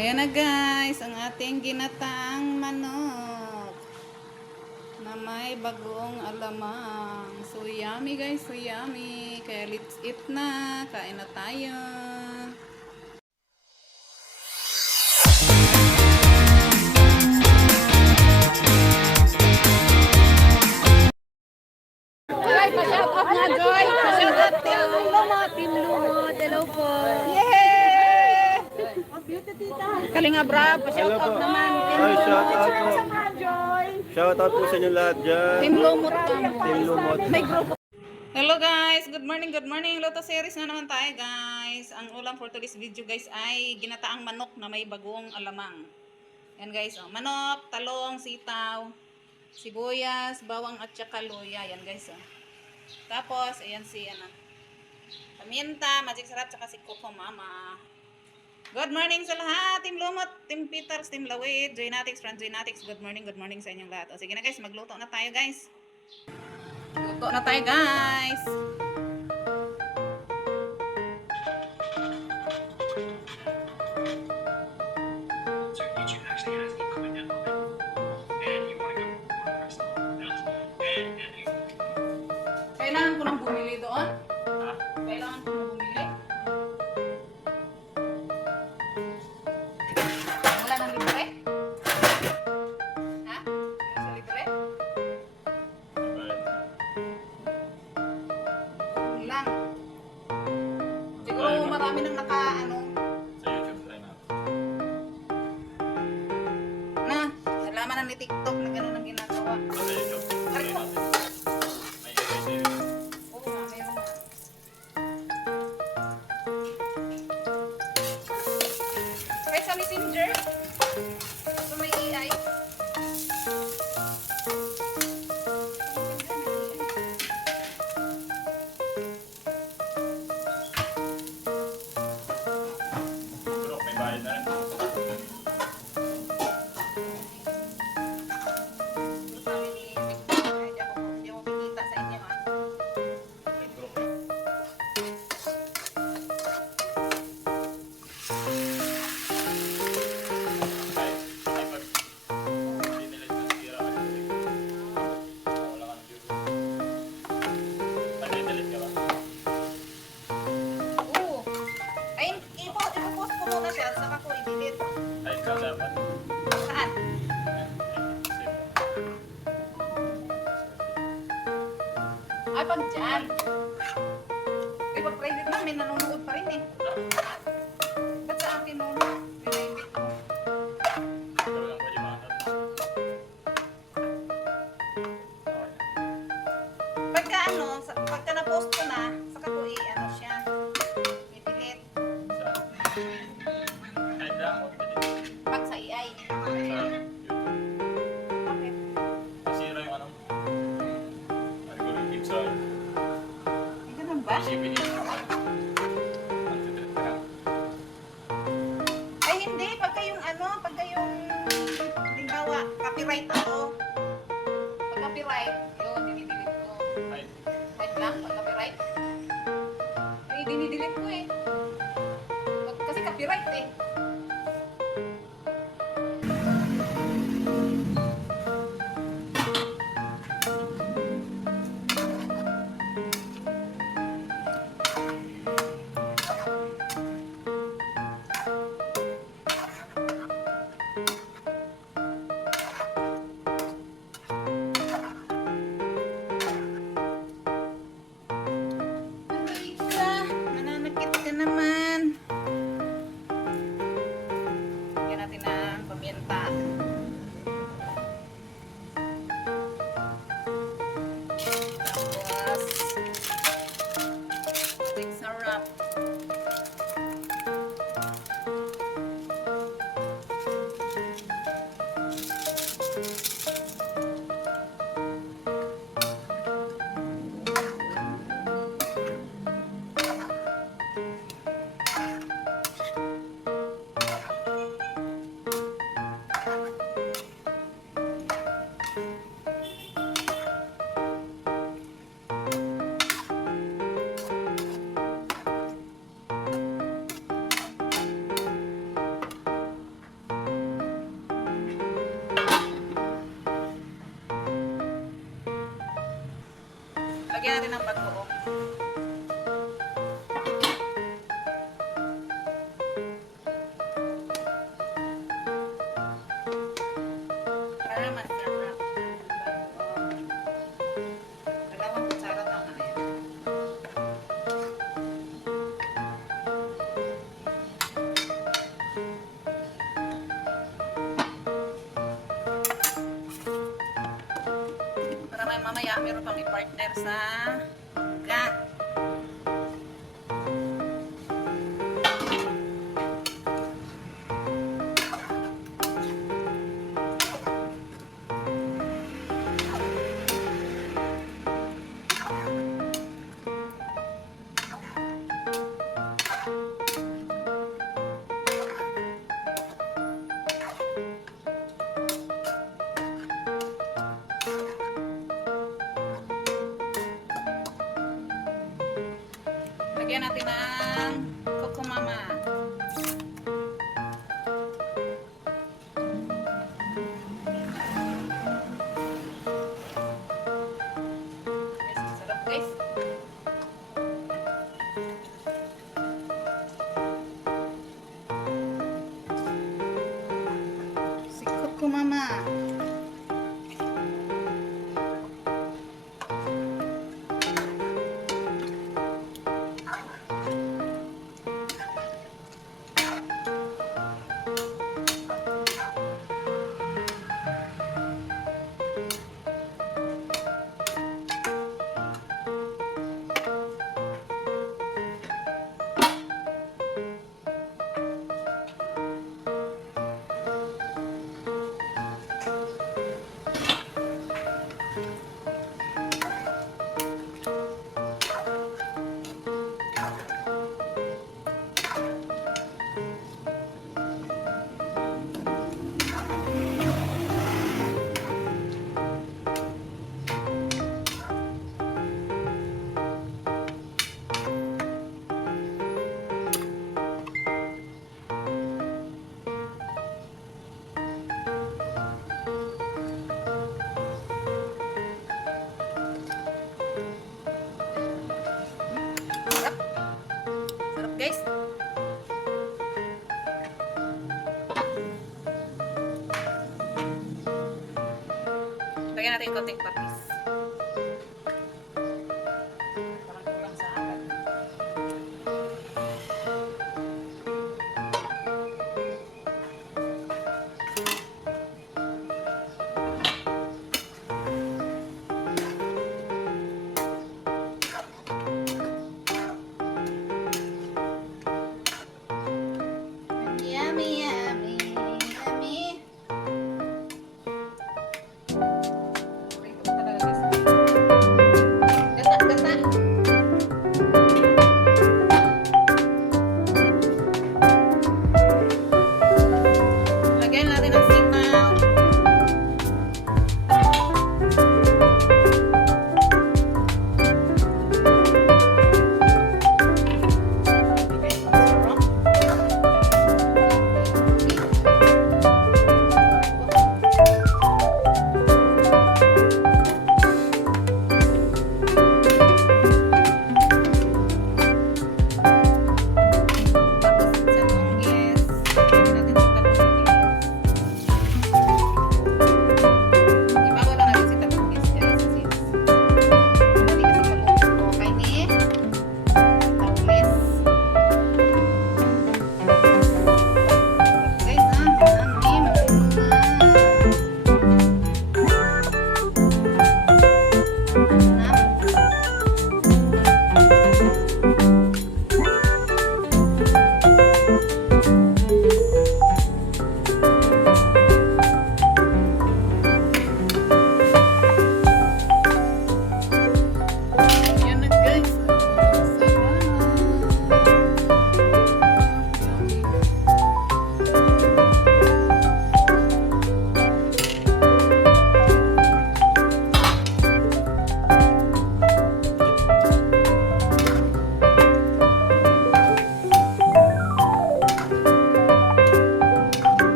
Ayan na guys, ang ating ginataang manok na may bagong alamang. So yummy guys, so yummy. Kaya let's eat na. Kain na tayo. Ay, pa-shout out nga, Joy. Pa-shout out Team Lumot. Team Lumot. Hello po. Yay! Kalinga Brab, pa-shout out naman. Ay, shout out po. Shout out po sa inyo lahat dyan. Team Lumot. Team Lumot. May group. Hello guys, good morning, good morning. Loto series na naman tayo guys. Ang ulam for today's video guys ay ginataang manok na may bagong alamang. Yan guys, oh, manok, talong, sitaw, sibuyas, bawang at saka luya. Yan guys, oh. Tapos, ayan si paminta, magic sarap, saka si Coco Mama. Good morning sa lahat, Team Lumot, Team Peters, Team Lawid, Joynatics, Friend Joynatics. Good morning sa inyong lahat. O sige na guys, magluto na tayo guys. Luto na tayo guys. Kailangan ko nang bumili doon? Kailangan ko nang bumili? Wala nang libre? Ha? Wala sa libre? Lang. Siguro marami nang nalaman na ni TikTok na gano'n ang ginagawa. Ay, ko. Oo nga, meron nga. Kaya sa Messenger, so may AI. I-post ko muna siya, saka ko i-delete. Saan? Ay, pag dyan. Ay, pag private na, may nanonood pa rin eh. Ba't sa akin nun? Private ko. Pagka na-post ko na, saka ko siya. I-delete. Pag sa AI. Okay. Ay, ganun ba? Ay, hindi. Pagka yung halimbawa, copyright ako. Pag copyright, yun, dinidelete ko. Wait lang, pag copyright. Ay, dinidelete ko eh. Kasi copyright eh. Mananakit ka naman. natin ang bagoong. Para masarap. Dalawang kutsara tama na yan. Para may mamaya meron pang i-partner sa mangga. Lagyan natin ng kukumama. Guys, sarap guys. Si kukumama. Sarap. Sarap guys. Lagyan natin yung konting patis.